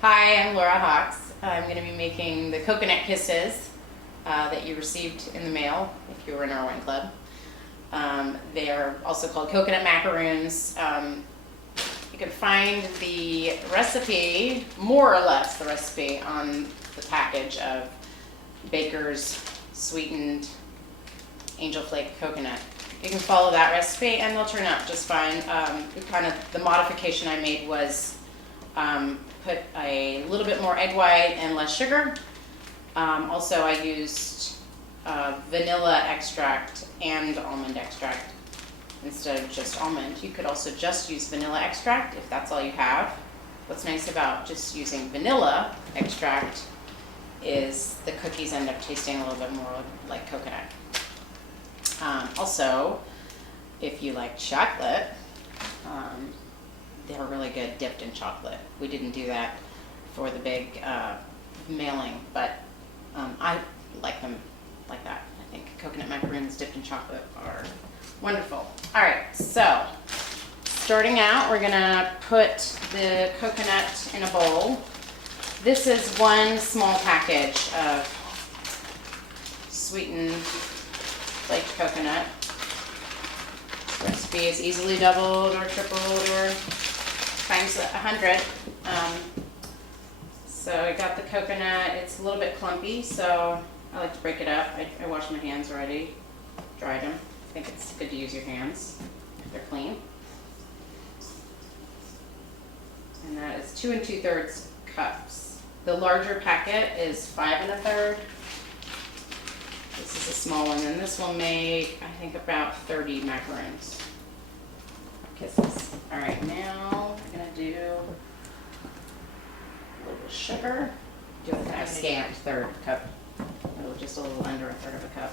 Hi, I'm Laura Hawks. I'm going to be making the coconut kisses that you received in the mail if you were in our wine club. They are also called coconut macaroons. You can find the recipe, more or less the recipe, on the package of Baker's Sweetened Angel Flake Coconut. You can follow that recipe and they'll turn out just fine. The modification I made was put a little bit more egg white and less sugar. Also, I used vanilla extract and almond extract instead of just almond. You could also just use vanilla extract if that's all you have. What's nice about just using vanilla extract is the cookies end up tasting a little bit more like coconut. Also, if you like chocolate, they're really good dipped in chocolate. We didn't do that for the big mailing, but I like them like that. I think coconut macaroons dipped in chocolate are wonderful. All right, so starting out, we're gonna put the coconut in a bowl. This is one small package of sweetened flaked coconut. This recipe is easily doubled or tripled or times 100. So I got the coconut. It's a little bit clumpy, so I like to break it up. I washed my hands already, dried them. I think it's good to use your hands if they're clean. And that is 2 2/3 cups. The larger packet is 5 1/3. This is a small one, and this will make, I think, about 30 macaroons. Kisses. All right, now we're gonna do a little bit of sugar. Do a scant 1/3 cup, just a little under 1/3 of a cup.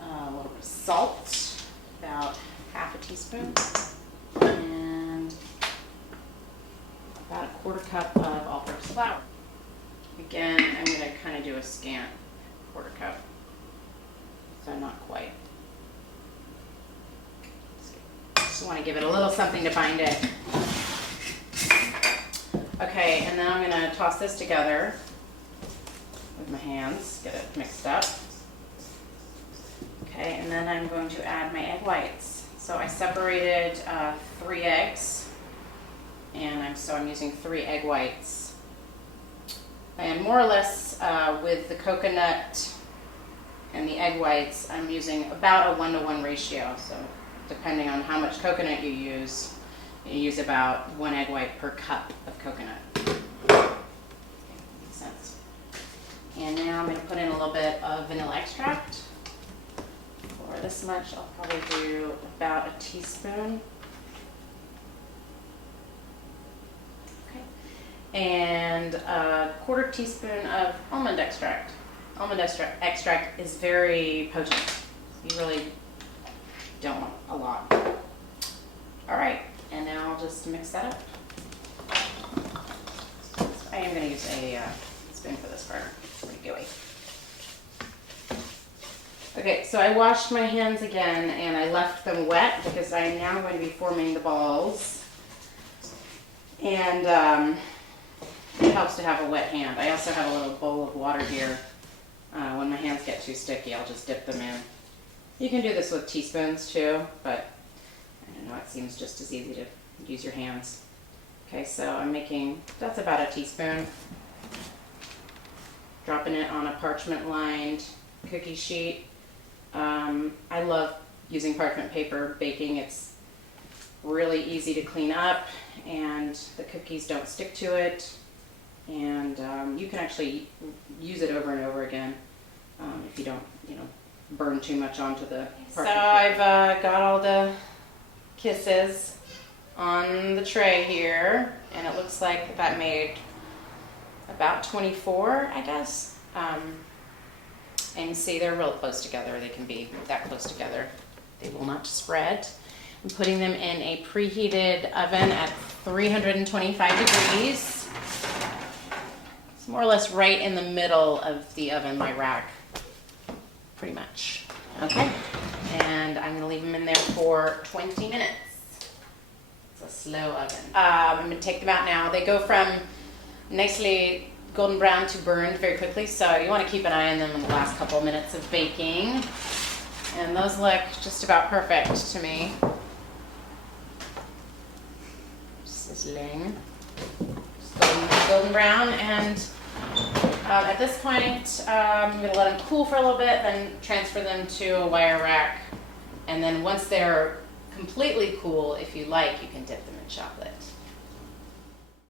A little bit of salt, about half a teaspoon, and about a 1/4 cup of all-purpose flour. Again, I'm going to kind of do a scant 1/4 cup, so not quite. Just want to give it a little something to bind it. Okay, and then I'm going to toss this together with my hands, get it mixed up. Okay, and then I'm going to add my egg whites. So I separated 3 eggs, and I'm using 3 egg whites. And more or less with the coconut and the egg whites, I'm using about a 1-to-1 ratio. So depending on how much coconut you use about 1 egg white per cup of coconut. Makes sense. And now I'm going to put in a little bit of vanilla extract. For this much, I'll probably do about a teaspoon. And a 1/4 teaspoon of almond extract. Almond extract is very potent. You really don't want a lot. All right, and now I'll just mix that up. I am going to use a spoon for this part. It's pretty gooey. Okay, so I washed my hands again and I left them wet because I am now going to be forming the balls. And it helps to have a wet hand. I also have a little bowl of water here. When my hands get too sticky, I'll just dip them in. You can do this with teaspoons too, but I don't know, it seems just as easy to use your hands. Okay, so I'm making, that's about a teaspoon. Dropping it on a parchment-lined cookie sheet. I love using parchment paper baking. It's really easy to clean up and the cookies don't stick to it. And you can actually use it over and over again if you don't, burn too much onto the parchment. So I've got all the kisses on the tray here, and it looks like that made about 24, I guess. And see, they're real close together. They can be that close together. They will not spread. I'm putting them in a preheated oven at 325 degrees. It's more or less right in the middle of the oven, my rack, pretty much. Okay, and I'm gonna leave them in there for 20 minutes. slow oven. I'm going to take them out now. They go from nicely golden brown to burned very quickly, so you want to keep an eye on them in the last couple minutes of baking. And those look just about perfect to me. Sizzling. Just golden brown, and at this point, I'm going to let them cool for a little bit, then transfer them to a wire rack. And then once they're completely cool, if you like, you can dip them in chocolate.